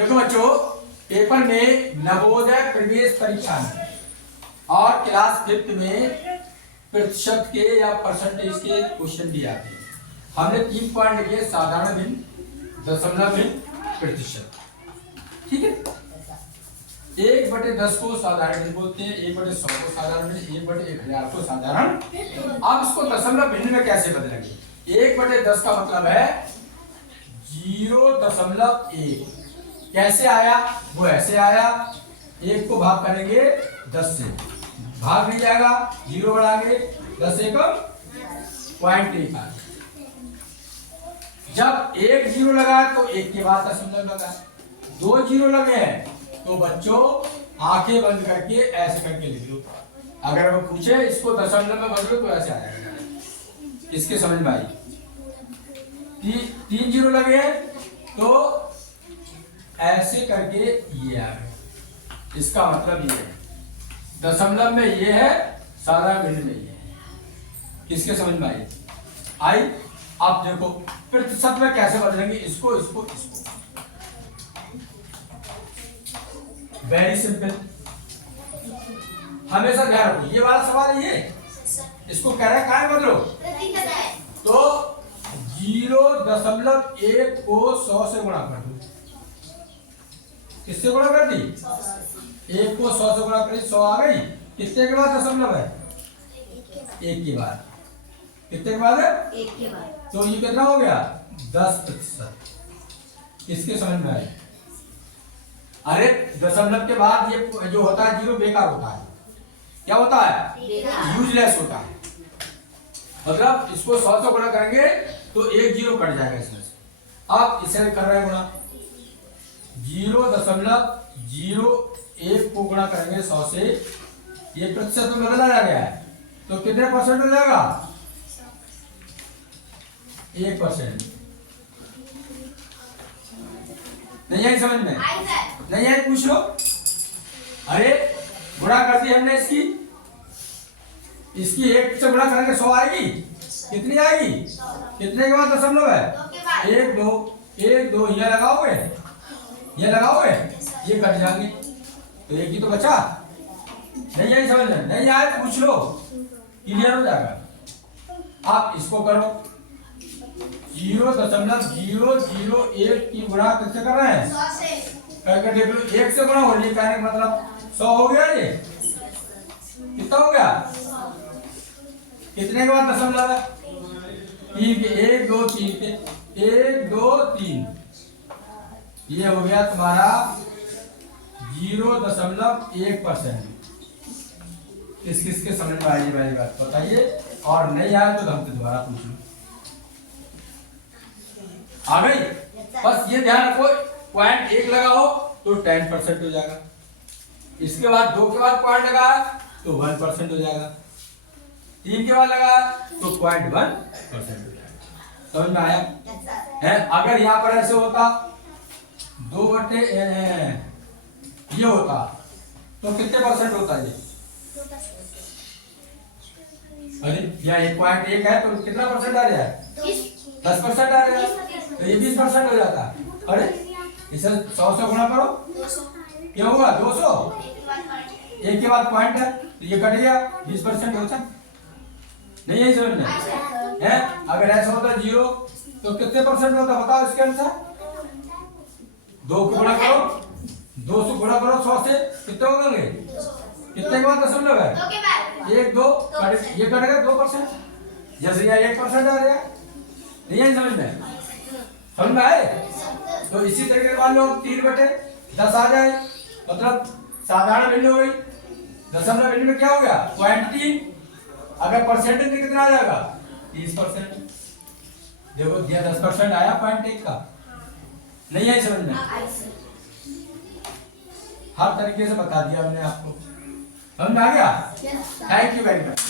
देखो बच्चों, पेपर में नवोदय प्रवेश परीक्षा में और क्लास 5 में प्रतिशत के या परसेंटेज के क्वेश्चन दिए आते हैं। हमने 3 पॉइंट लिखे, साधारण भिन्न, दशमलव भिन्न, प्रतिशत। ठीक है, 1/10 को साधारण भिन्न बोलते हैं, 1/100 को साधारण भिन्न, 1/1000 को साधारण। अब इसको दशमलव भिन्न में कैसे बदलेंगे? 1/10 का मतलब है 0.1। कैसे आया? वो ऐसे आया, 1 को भाग करेंगे 10 से, भाग नहीं जाएगा, 0 बढ़ाएंगे, 10 एकम 0.1 आ। जब 1 0 लगा तो 1 के बाद दशमलव लगा, 2 0 लगे हैं तो बच्चों आंखें बंद करके ऐसे करके लिख लो। अगर वो पूछे इसको दशमलव में बदलो तो ऐसे आ जाएगा। इसके समझ में आई? 3 0 लगे हैं तो ऐसे करके ये आ गए। इसका मतलब ये है, दशमलव में ये है, साधारण भिन्न में ये है। किसके समझ में आई? आई। अब देखो प्रतिशत में कैसे बदलेंगे इसको, इसको, इसको। वेरी सिंपल, हमेशा ध्यान रखो, ये वाला सवाल है ये, इसको कह रहा है क्या बदलो, तो 0.1 को 100 से गुणा कर दो। किससे गुणा कर दी? 1 को 100 से गुणा करी, 100 आ गई। कितने के बाद दशमलव है? 1 के बाद। कितने के बाद है? 1 के बाद। तो ये कितना हो गया? 10%। इसके समझ में आए? अरे दशमलव के बाद ये जो होता है 0 बेकार होता है। क्या होता है? यूजलेस होता है। मतलब इसको 100 से गुणा करेंगे तो 1 0 कट जाएगा इसमें से। अब इसे कर रहे हैं गुणा, 0.01 को गुणा करेंगे 100 से, ये प्रतिशत में बदला जा गया है, तो कितने परसेंट हो जाएगा? 1%। नहीं आई समझ में? नहीं आई पूछ लो। अरे गुणा कर दी हमने इसकी 1 से गुणा करेंगे 100 आएगी। कितनी आएगी? कितने के बाद दशमलव है? 1 2 1 2, ये लगाओगे, ये लगाओगे, ये कट जाएंगे तो 1 ही तो बचा। नहीं आई समझ में? नहीं आए पूछ लो, क्लियर हो जाएगा। आप इसको करो, 0.001 की गुणा किससे कर रहे हैं? 100 से। करके देख लो, 1 से गुणा हो रही है, कहने का मतलब 100 हो गया। ये कितना हो गया? कितने के बाद दशमलव है? 3 के, 1 2 3 के, 1 2 3, ये हो गया तुम्हारा 0.1%। किस किस के समझ में आई वाली बात बताइए, और नहीं आया तो हमसे दोबारा पूछ लो। आ गई? बस ये ध्यान रखो, 0.1 लगाओ तो 10% हो जाएगा। इसके बाद 2 के बाद पॉइंट लगा तो 1% हो जाएगा। 3 के बाद लगा तो 0.1% हो जाएगा। समझ में आया है? अगर यहाँ पर ऐसे होता 2 ये होता तो कितने परसेंट होता है ये? अरे यहाँ 1.1 है तो कितना परसेंट आ रहा है? 10% आ रहा है, तो ये 20% हो जाता। अरे इसे 100 से गुणा करो, क्या हुआ? 200। 1 के बाद पॉइंट है तो ये कट गया, 20% होता। नहीं है समझ में है? अगर ऐसा होता 0 तो कितने परसेंट होता बताओ इसके अनुसार? 2 को गुणा करो, 2 से गुणा करो 100 से, कितने हो गए? कितने के बाद दशमलव है? 1 2, ये कटेगा 2%। जैसे यहाँ 1% आ रहा है। नहीं है समझ में? समझ में आए? तो इसी तरीके से मान लो 3/10 आ जाए, मतलब साधारण भिन्न हो गई। दशमलव भिन्न में क्या हो गया? 0.3। अगर परसेंटेज में कितना आ जाएगा? 30%। देखो दिया 10% आया 0.1 का। नहीं है समझ में? हर तरीके से बता दिया हमने आपको। समझ में आ गया? Thank you very much.